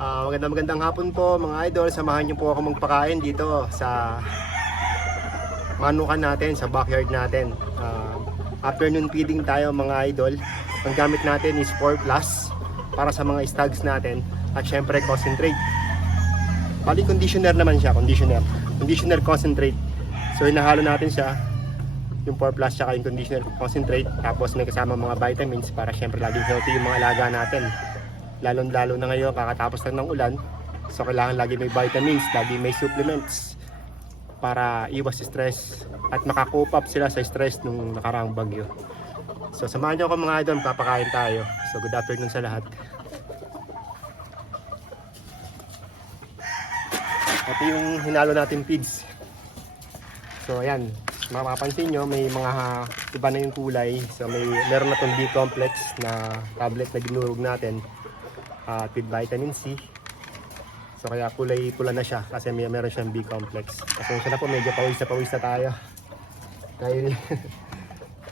Magandang hapon po mga idol. Samahan niyo po ako magpakain dito sa manukan natin, sa backyard natin. Afternoon feeding tayo mga idol. Ang gamit natin is 4 plus para sa mga stags natin at syempre concentrate. Bali conditioner naman siya, conditioner concentrate. So hinahalo natin siya, yung 4 plus tsaka yung conditioner concentrate, tapos may kasama mga vitamins para syempre laging healthy yung mga alaga natin. Lalo na ngayon, kakatapos lang ng ulan. So kailangan lagi may vitamins, lagi may supplements para iwas stress at makakope up sila sa stress nung nakaraang bagyo. So samahan niyo ako mga idol, papakain tayo. So good afternoon sa lahat. Ito yung hinalo natin feeds. So ayan, mapapansin nyo may mga iba na yung kulay. So meron na itong B-complex na tablet na dinurog natin with vitamin C. So kaya kulay pula na siya kasi meron siyang B-complex. Pasensya na po, medyo pawis na tayo. Dahil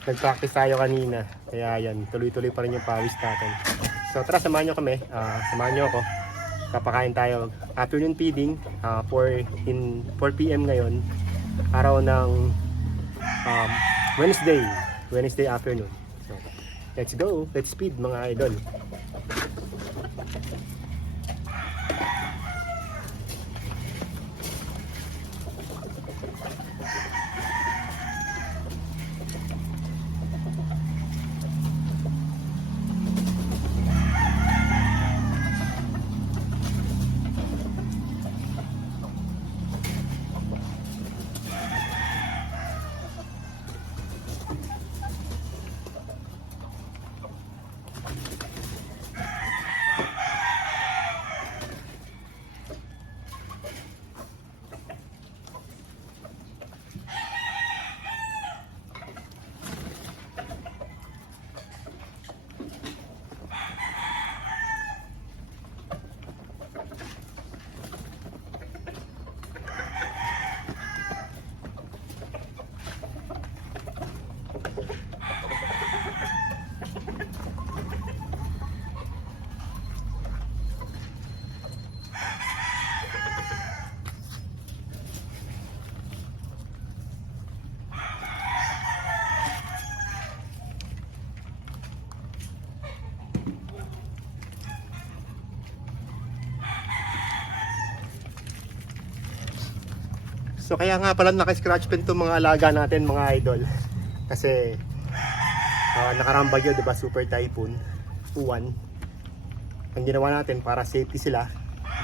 nag-practice tayo kanina. Kaya yan, tuloy-tuloy pa rin yung pawis natin. So tara, samahan nyo kami. Samahan nyo ako. Kapakain tayo. Afternoon feeding, 4 PM ngayon. Araw ng Wednesday afternoon. So let's go. Let's feed mga idol. So kaya nga pala naka-scratch pen itong mga alaga natin mga idol. Kasi nakarang bagyo, diba, super typhoon Uwan. Ang ginawa natin para safety sila,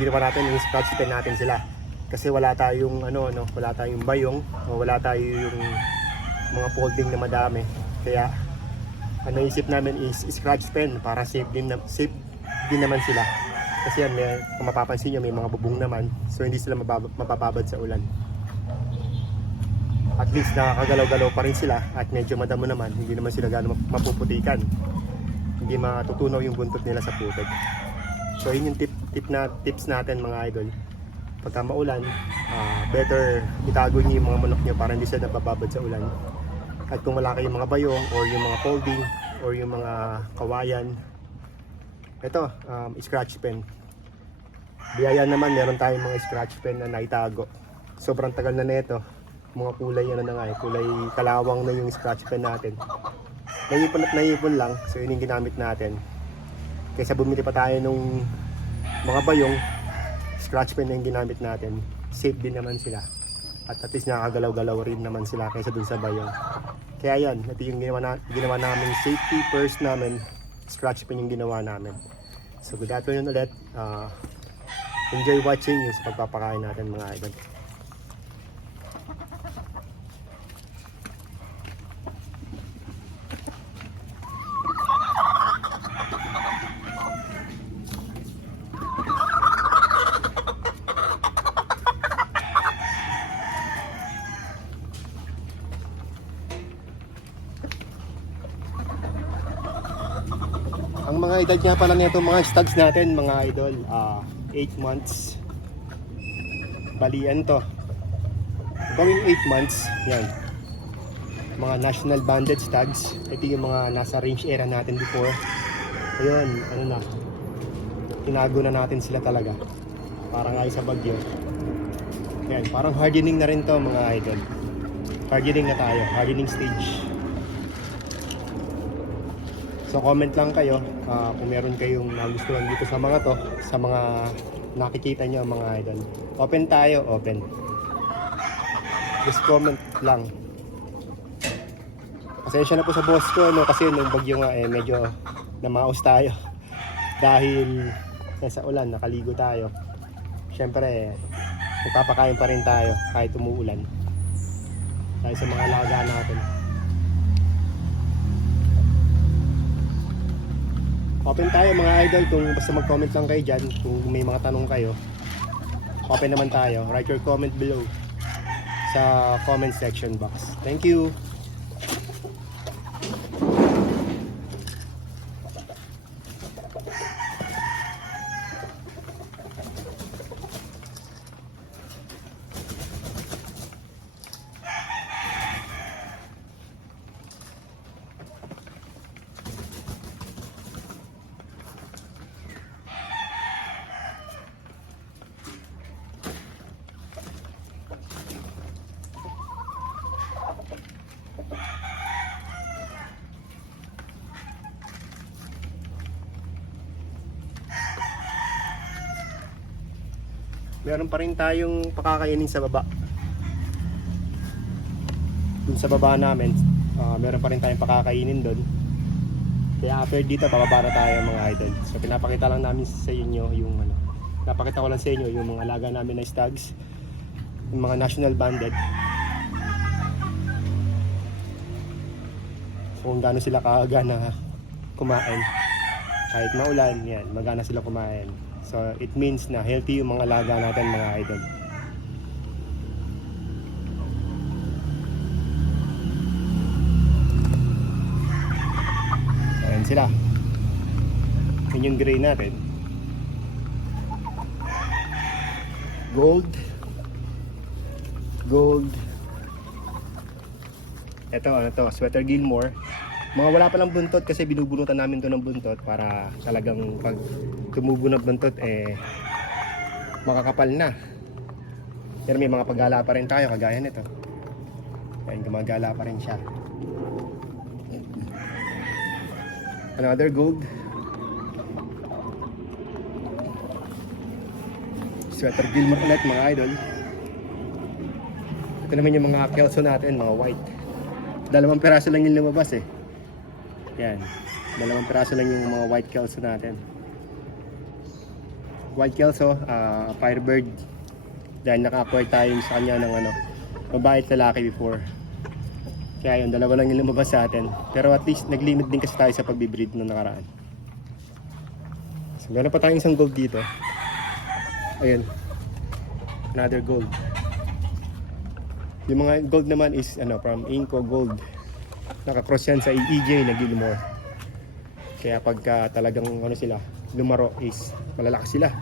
ginawa natin yung scratch pen natin sila. Kasi wala tayong wala tayong bayong, o wala tayong mga folding na madami. Kaya ang naisip namin is scratch pen para safe din naman sila. Kasi yan, kung mapapansin nyo, may mga bubong naman. So hindi sila mapapabad sa ulan. At least nakakagalaw-galaw pa rin sila at medyo madamo naman, hindi naman sila gano'ng mapuputikan, hindi matutunaw yung buntot nila sa putik. So yun yung tips natin mga idol. Pagka maulan, better itago niyo yung mga manok niyo para hindi sila napababad sa ulan. At kung wala kayong mga bayong or yung mga folding or yung mga kawayan, ito, scratch pen. Biyaya naman, meron tayong mga scratch pen na naitago. Sobrang tagal na nito. Mga kulay kulay kalawang na yung scratch pen natin. Naipon lang, so yun yung ginamit natin. Kaysa bumili pa tayo nung mga bayong, scratch pen na yung ginamit natin. Safe din naman sila. At least nakakagalaw-galaw rin naman sila kaysa dun sa bayong. Kaya yan, ito yung ginawa namin safety first namin. Scratch pen yung ginawa namin. So good afternoon ulit. Enjoy watching yung sa pagpapakain natin mga idol. Ang mga edad nga pala nito mga stags natin mga idol, 8 months. Balian to. Going 8 months, yan. Mga national banded stags. Ito yung mga nasa range era natin before. Ayun, tinago na natin sila talaga. Parang ay sa bagyo. Ayan, parang hardening na rin to mga idol. Hardening na tayo, hardening stage. So comment lang kayo kung meron kayong nagustuhan dito sa mga to, sa mga nakikita nyo mga idol. Open tayo, open. Just comment lang. Pasensya na po sa boss ko, no, kasi nung bagyo nga medyo namaos tayo. Dahil nasa ulan, nakaligo tayo. Siyempre, magpapakain pa rin tayo kahit umuulan. Dahil sa mga alaga natin. Open tayo mga idol, kung basta mag-comment lang kayo dyan, kung may mga tanong kayo. Open naman tayo. Write your comment below sa comment section box. Thank you! Meron pa rin tayong pakakainin sa baba. Dun sa baba namin, meron pa rin tayong pakakainin doon. Kaya after dito, pababa na tayo mga idol. So pinapakita lang namin sa inyo yung napakita ko lang sa inyo yung mga alaga namin na stags, yung mga national banded. So kung gaano sila kagana kumain. Kahit maulan, yan, magana sila kumain. So it means na healthy yung mga alaga natin mga idol. So ayan sila. Yun yung gray natin. Gold. Ito, ano to, Sweater Gilmore. Mga wala palang buntot kasi binubunutan namin to ng buntot para talagang pag tumubo ng buntot makakapal na. Pero may mga paggala pa rin tayo kagaya nito. Ayan, gumagala pa rin siya. Another gold. Sweater Gilmore ulit mga idol. Ito naman yung mga kelso natin, mga white. 2 peraso lang yung lumabas Yan, 2 peraso lang yung mga white kelso natin. White kelso, Firebird. Dahil naka-acquire tayo sa kanya ng babae at lalaki before. Kaya yun, 2 lang yung lumabas sa atin. Pero at least nag-limit din kasi tayo sa pagbibreed nung nakaraan. So meron pa tayong isang gold dito. Ayun, another gold. Yung mga gold naman is from Inco Gold. Naka-cross yan sa EJ na Gilmore. Kaya pagka talagang sila lumaro is malalakas sila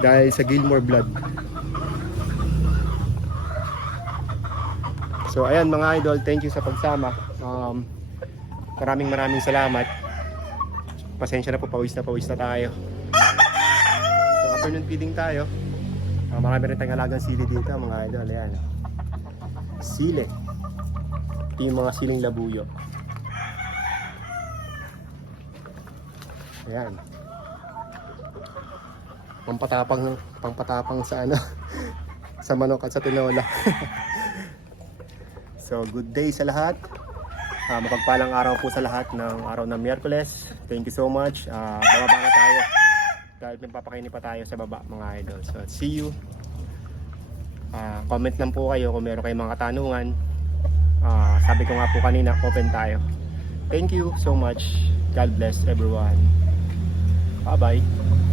dahil sa Gilmore blood. So ayan mga idol, thank you sa pagsama. Maraming salamat. Pasensya na po, pawis na tayo. So afternoon feeding tayo. Marami rin tayong alagang sili dito mga idol. Ayan, sili. Ito yung mga siling labuyo. Ayan, pangpatapang sa sa manok at sa tinola. So good day sa lahat. Mapagpalang araw po sa lahat ng araw ng Miyerkules. Thank you so much. Bababa na tayo dahil may papakainin pa tayo sa baba mga idol. So see you. Comment lang po kayo kung meron kayong mga katanungan. Sabi ko nga po kanina, open tayo. Thank you so much. God bless everyone. Bye bye.